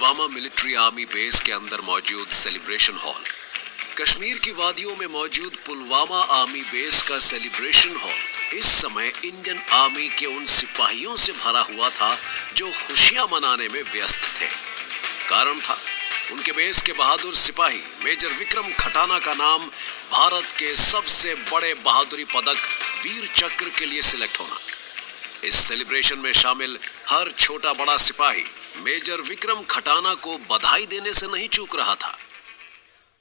Pulwama military army base के अंदर मौजूद सेलिब्रेशन हॉल। कश्मीर की वादियों में मौजूद पुलवामा आर्मी बेस का सेलिब्रेशन हॉल इस समय इंडियन आर्मी के उन सिपाहियों से भरा हुआ था जो खुशियां मनाने में व्यस्त थे। कारण था उनके बेस के बहादुर सिपाही मेजर विक्रम खटाना का नाम भारत के सबसे बड़े बहादुरी पदक वीर चक्र के लिए सिलेक्ट होना। इस सेलिब्रेशन में शामिल हर छोटा बड़ा सिपाही मेजर विक्रम खटाना को बधाई देने से नहीं चूक रहा था।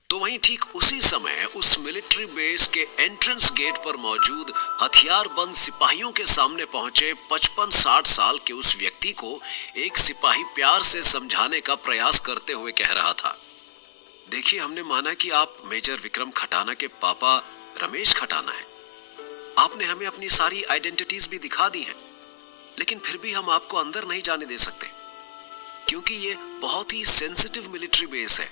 तो वहीं ठीक उसी समय उस मिलिट्री बेस के एंट्रेंस गेट पर मौजूद हथियारबंद सिपाहियों के सामने पहुंचे 55-60 साल के उस व्यक्ति को एक सिपाही प्यार से समझाने का प्रयास करते हुए कह रहा था, देखिए, हमने माना कि आप मेजर विक्रम खटाना के पापा रमेश खटाना हैं। आपने हमें अपनी सारी आइडेंटिटीज भी दिखा दी हैं, लेकिन फिर भी हम आपको अंदर नहीं जाने दे सकते, क्योंकि ये बहुत ही सेंसिटिव मिलिट्री बेस है।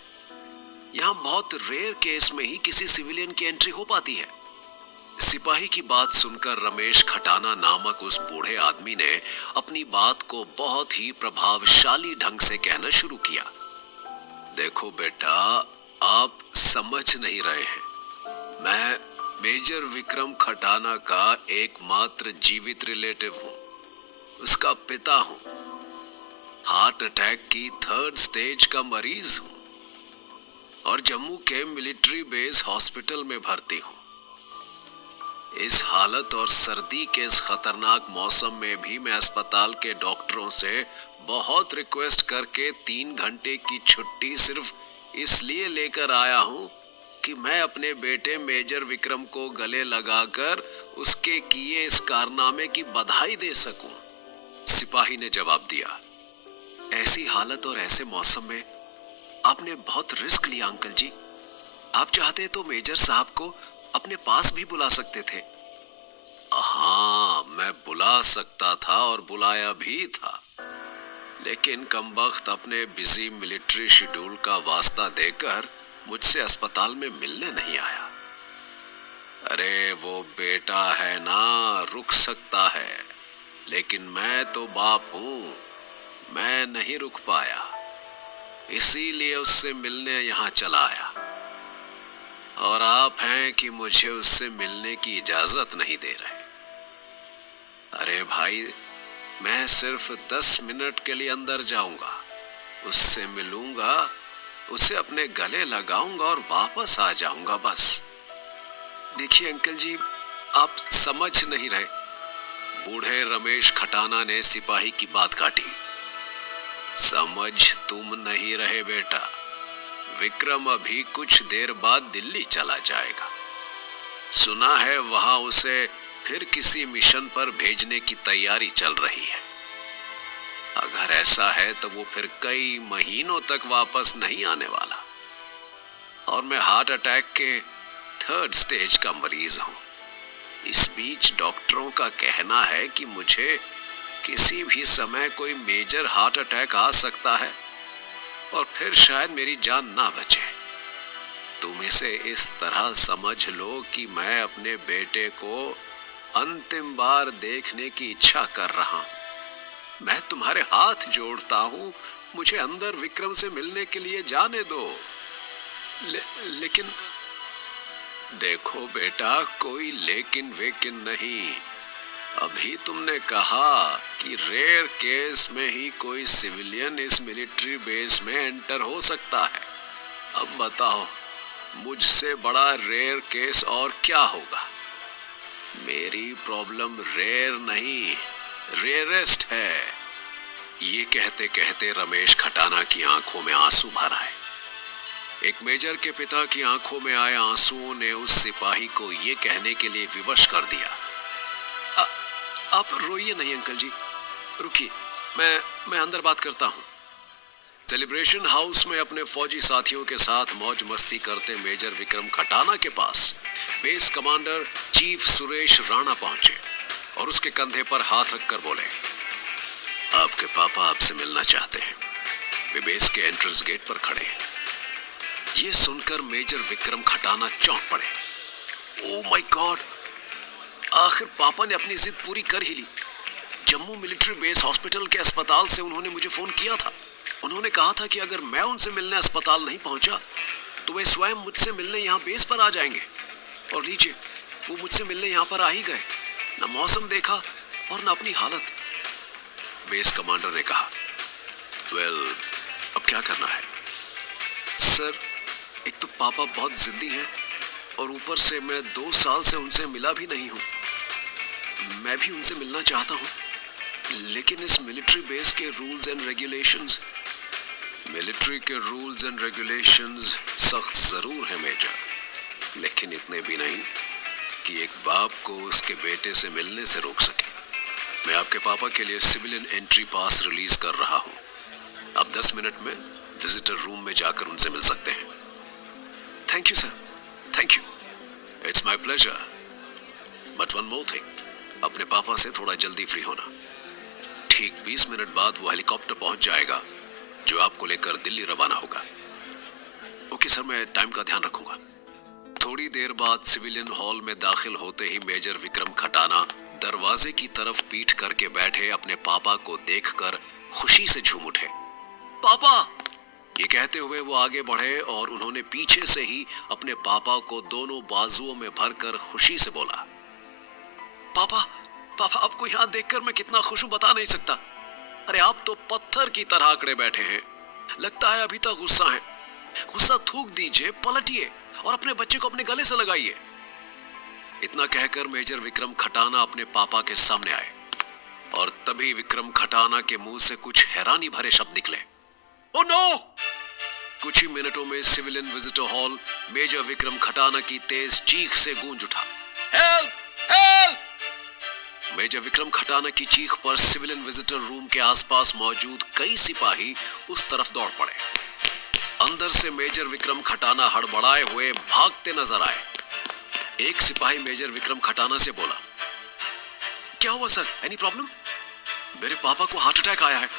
यहाँ बहुत रेयर केस में ही किसी सिविलियन की एंट्री हो पाती है। सिपाही की बात सुनकर रमेश खटाना नामक उस बूढ़े आदमी ने अपनी बात को बहुत ही प्रभावशाली ढंग से कहना शुरू किया। देखो बेटा, आप समझ नहीं रहे हैं। मैं मेजर विक्रम खटाना का एकमात्र जीवित रिलेटिव हूँ, उसका पिता हूँ। हार्ट अटैक की 3rd स्टेज का मरीज हूँ और जम्मू के मिलिट्री बेस हॉस्पिटल में भर्ती हूँ। इस हालत और सर्दी के इस खतरनाक मौसम में भी मैं अस्पताल के डॉक्टरों से बहुत रिक्वेस्ट करके 3 घंटे की छुट्टी सिर्फ इसलिए लेकर आया हूँ कि मैं अपने बेटे मेजर विक्रम को गले लगाकर उसके किए इस कारनामे की बधाई दे सकूं। सिपाही ने जवाब दिया, ऐसी हालत और ऐसे मौसम में आपने बहुत रिस्क लिया अंकल जी। आप चाहते तो मेजर साहब को अपने पास भी बुला सकते थे। हाँ, मैं बुला सकता था और बुलाया भी था, लेकिन कमबख्त अपने बिजी मिलिट्री शेड्यूल का वास्ता देकर मुझसे अस्पताल में मिलने नहीं आया। अरे वो बेटा है ना, रुक सकता है, लेकिन मैं तो बाप हूं, मैं नहीं रुक पाया, इसीलिए उससे मिलने यहाँ चला आया। और आप हैं कि मुझे उससे मिलने की इजाजत नहीं दे रहे। अरे भाई, मैं सिर्फ 10 मिनट के लिए अंदर जाऊंगा, उससे मिलूंगा, उसे अपने गले लगाऊंगा और वापस आ जाऊंगा बस। देखिए अंकल जी, आप समझ नहीं रहे। बूढ़े रमेश खटाना ने सिपाही की बात काटी। समझ तुम नहीं रहे बेटा, विक्रम अभी कुछ देर बाद दिल्ली चला जाएगा। सुना है वहां उसे फिर किसी मिशन पर भेजने की तैयारी चल रही है। अगर ऐसा है तो वो फिर कई महीनों तक वापस नहीं आने वाला। और मैं हार्ट अटैक के 3rd स्टेज का मरीज हूं। इस बीच डॉक्टरों का कहना है कि मुझे किसी भी समय कोई मेजर हार्ट अटैक आ सकता है और फिर शायद मेरी जान ना बचे। तुम इसे इस तरह समझ लो कि मैं अपने बेटे को अंतिम बार देखने की इच्छा कर रहा हूं। मैं तुम्हारे हाथ जोड़ता हूं, मुझे अंदर विक्रम से मिलने के लिए जाने दो। लेकिन देखो बेटा, कोई लेकिन वेकिन नहीं। अभी तुमने कहा कि रेयर केस में ही कोई सिविलियन इस मिलिट्री बेस में एंटर हो सकता है। अब बताओ, मुझसे बड़ा रेयर केस और क्या होगा? मेरी प्रॉब्लम रेयर नहीं, रेयरेस्ट है। ये कहते कहते रमेश खटाना की आंखों में आंसू भर आए। एक मेजर के पिता की आंखों में आए आंसुओं ने उस सिपाही को ये कहने के लिए विवश कर दिया, आप रोइए नहीं अंकल जी, रुकिए, मैं अंदर बात करता हूँ। सेलिब्रेशन हाउस में अपने फौजी साथियों के साथ मौज मस्ती करते मेजर विक्रम खटाना के पास base commander chief Suresh Rana पहुंचे और उसके कंधे पर हाथ रखकर बोले, आपके पापा आपसे मिलना चाहते हैं। वे बेस के एंट्रेंस गेट पर खड़े हैं। ये सुनकर मेजर विक्रम खटाना चौंक पड़े। ओह माय गॉड, आखिर पापा ने अपनी जिद पूरी कर ही ली। जम्मू मिलिट्री बेस हॉस्पिटल के अस्पताल से उन्होंने मुझे फोन किया था। उन्होंने कहा था कि अगर मैं उनसे मिलने अस्पताल नहीं पहुंचा तो वे स्वयं मुझसे मिलने यहाँ बेस पर आ जाएंगे। और लीजिए, वो मुझसे मिलने यहाँ पर आ ही गए। न मौसम देखा और न अपनी हालत। बेस कमांडर ने कहा, वेल, अब क्या करना है? सर, एक तो पापा बहुत जिद्दी हैं और ऊपर से मैं 2 साल से उनसे मिला भी नहीं हूँ। मैं भी उनसे मिलना चाहता हूँ, लेकिन इस मिलिट्री बेस के रूल्स एंड रेगुलेशंस, मिलिट्री के रूल्स एंड रेगुलेशंस सख्त जरूर है मेजर, लेकिन इतने भी नहीं कि एक बाप को उसके बेटे से मिलने से रोक सके। मैं आपके पापा के लिए सिविलियन एंट्री पास रिलीज कर रहा हूँ। आप 10 मिनट में विजिटर रूम में जाकर उनसे मिल सकते हैं। Thank you sir, thank you. It's my pleasure. But one more thing, अपने पापा से थोड़ा जल्दी फ्री होना। ठीक 20 मिनट बाद वो हेलीकॉप्टर पहुंच जाएगा जो आपको लेकर दिल्ली रवाना होगा। ओके सर, मैं टाइम का ध्यान रखूंगा। थोड़ी देर बाद सिविलियन हॉल में दाखिल होते ही मेजर विक्रम खटाना दरवाजे की तरफ पीठ करके बैठे अपने पापा को देखकर खुशी से झूम उठे। पापा! ये कहते हुए वो आगे बढ़े और उन्होंने पीछे से ही अपने पापा को दोनों बाजुओं में भरकर खुशी से बोला, पापा, पापा, आपको यहाँ देखकर मैं कितना खुश हूँ बता नहीं सकता। अरे आप तो पत्थर की तरह अकड़े बैठे हैं। लगता है अभी तक गुस्सा है। गुस्सा थूक दीजिए, पलटिए और अपने बच्चे को अपने गले से लगाइए। इतना कहकर मेजर विक्रम खटाना अपने पापा के सामने आए और तभी विक्रम खटाना के मुंह से कुछ हैरानी भरे शब्द निकले, ओ नो! कुछ ही मिनटों में civilian visitor hall major Vikram Khatana की तेज चीख से गूंज उठा। Help! Help! Major Vikram Khatana की चीख पर सिविलियन विजिटर रूम के आसपास मौजूद कई सिपाही उस तरफ दौड़ पड़े। अंदर से मेजर विक्रम खटाना हड़बड़ाए हुए भागते नजर आए। एक सिपाही मेजर विक्रम खटाना से बोला, क्या हुआ सर? Any problem? मेरे पापा को हार्ट अटैक आया है।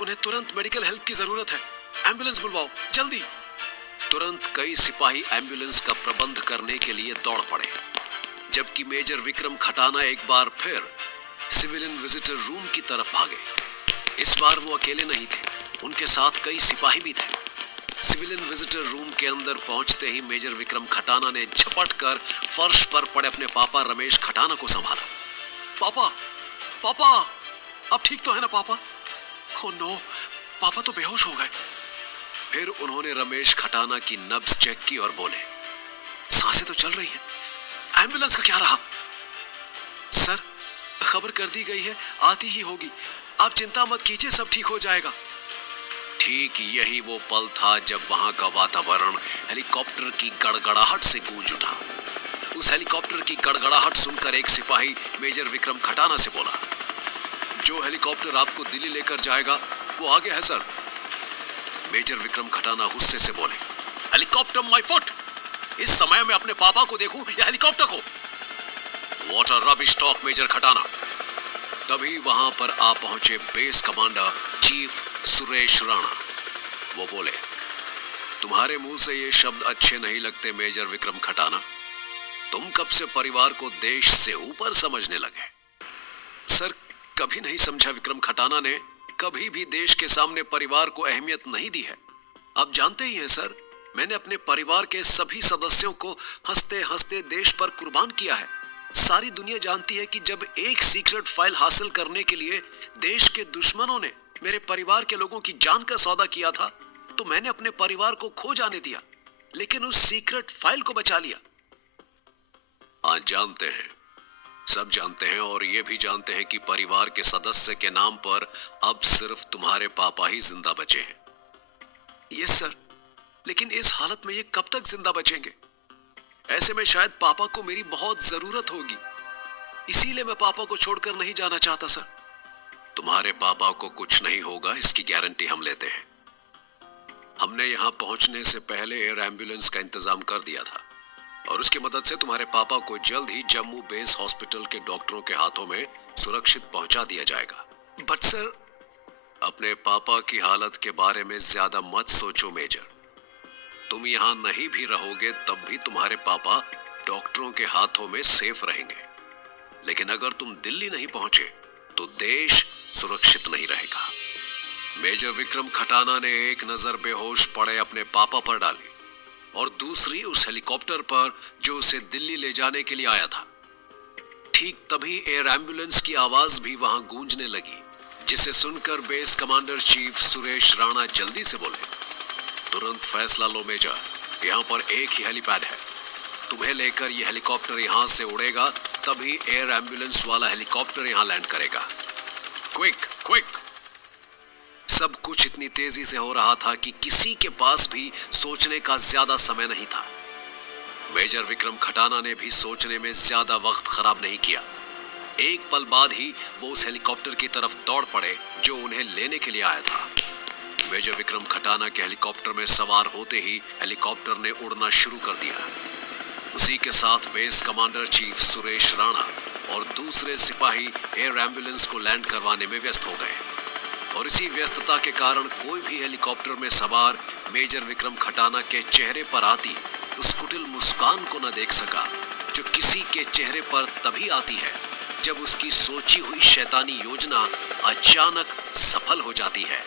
उन्हें तुरंत मेडिकल हेल्प की जरूरत है। एम्बुलेंस बुलवाओ, जल्दी। तुरंत कई सिपाही एम्बुलेंस का प्रबंध करने के लिए दौड़ पड़े, जबकि मेजर विक्रम खटाना एक बार फिर सिविलियन विजिटर रूम की तरफ भागे। इस बार वो अकेले नहीं थे, उनके साथ कई सिपाही भी थे। सिविलियन विजिटर रूम के अंदर पहुंचते ही मेजर विक्रम खटाना ने झपट कर फर्श पर पड़े अपने पापा रमेश खटाना को संभाला। पापा, पापा, अब ठीक तो है ना पापा? ओ नो, पापा तो बेहोश हो गए। फिर उन्होंने रमेश खटाना की नब्ज चेक की और बोले, सांसें तो चल रही हैं। एम्बुलेंस का क्या रहा? सर, खबर कर दी गई है, आती ही होगी। आप चिंता मत कीजिए, सब ठीक हो जाएगा। ठीक यही वो पल था जब वहां का वातावरण हेलीकॉप्टर की गड़गड़ाहट से गूंज उठा। उस हेलीकॉप्टर की गड़गड़ाहट सुनकर एक सिपाही मेजर विक्रम खटाना से बोला, जो हेलीकॉप्टर आपको दिल्ली लेकर जाएगा वो आगे है सर। मेजर विक्रम खटाना गुस्से से बोले, हेलीकॉप्टर माय फुट! इस समय मैं अपने पापा को देखूं या हेलीकॉप्टर को? What a rubbish talk major Khatana. तभी वहां पर आ पहुंचे base commander chief Suresh Rana. वो बोले, तुम्हारे मुंह से ये शब्द अच्छे नहीं लगते मेजर विक्रम खटाना। तुम कब से परिवार को देश से ऊपर समझने लगे? सर, कभी नहीं समझा विक्रम खटाना ने कभी भी देश के सामने परिवार को अहमियत नहीं दी है। आप जानते ही हैं सर, मैंने अपने परिवार के सभी सदस्यों को हंसते हंसते देश पर कुर्बान किया है। सारी दुनिया जानती है कि जब एक सीक्रेट फाइल हासिल करने के लिए देश के दुश्मनों ने मेरे परिवार के लोगों की जान का सौदा किया था, तो मैंने अपने परिवार को खो जाने दिया, लेकिन उस सीक्रेट फाइल को बचा लिया। आज जानते हैं, सब जानते हैं और ये भी जानते हैं कि परिवार के सदस्य के नाम पर अब सिर्फ तुम्हारे पापा ही जिंदा बचे हैं। यस सर, लेकिन इस हालत में ये कब तक जिंदा बचेंगे? ऐसे में शायद पापा को मेरी बहुत जरूरत होगी। इसीलिए मैं पापा को छोड़कर नहीं जाना चाहता सर। तुम्हारे पापा को कुछ नहीं होगा, इसकी गारंटी हम लेते हैं। हमने यहाँ पहुंचने से पहले एयर एम्बुलेंस का इंतजाम कर दिया था और उसकी मदद से तुम्हारे पापा को जल्द ही जम्मू बेस हॉस्पिटल के डॉक्टरों के हाथों में सुरक्षित पहुंचा दिया जाएगा। बट सर, अपने पापा की हालत के बारे में ज्यादा मत सोचो मेजर। तुम यहाँ नहीं भी रहोगे तब भी तुम्हारे पापा डॉक्टरों के हाथों में सेफ रहेंगे, लेकिन अगर तुम दिल्ली नहीं पहुंचे तो देश सुरक्षित नहीं रहेगा। मेजर विक्रम खटाना ने एक नजर बेहोश पड़े अपने पापा पर डाली और दूसरी उस हेलीकॉप्टर पर जो उसे दिल्ली ले जाने के लिए आया था। ठीक तभी एयर एम्बुलेंस की आवाज भी वहां गूंजने लगी, जिसे सुनकर base commander chief Suresh Rana जल्दी से बोले, तुरंत फैसला लो मेजर, यहाँ पर एक ही हेलीपैड है, तुम्हें लेकर यह हेलीकॉप्टर यहाँ से उड़ेगा, तभी एयर एम्बुलेंस वाला हेलीकॉप्टर यहाँ लैंड करेगा। Quick quick. सब कुछ इतनी तेजी से हो रहा था कि किसी के पास भी सोचने का ज्यादा समय नहीं था। मेजर विक्रम खटाना ने भी सोचने में ज्यादा वक्त खराब नहीं किया। एक पल बाद ही वो उस हेलीकॉप्टर की तरफ दौड़ पड़े जो उन्हें लेने के लिए आया था। मेजर विक्रम खटाना के हेलीकॉप्टर में सवार होते ही हेलीकॉप्टर ने उड़ना शुरू कर दिया। उसी के साथ base commander chief Suresh Rana और दूसरे सिपाही एयर एम्बुलेंस को लैंड करवाने में व्यस्त हो गए और इसी व्यस्तता के कारण कोई भी हेलीकॉप्टर में सवार मेजर विक्रम खटाना के चेहरे पर आती उस कुटिल मुस्कान को न देख सका जो किसी के चेहरे पर तभी आती है जब उसकी सोची हुई शैतानी योजना अचानक सफल हो जाती है।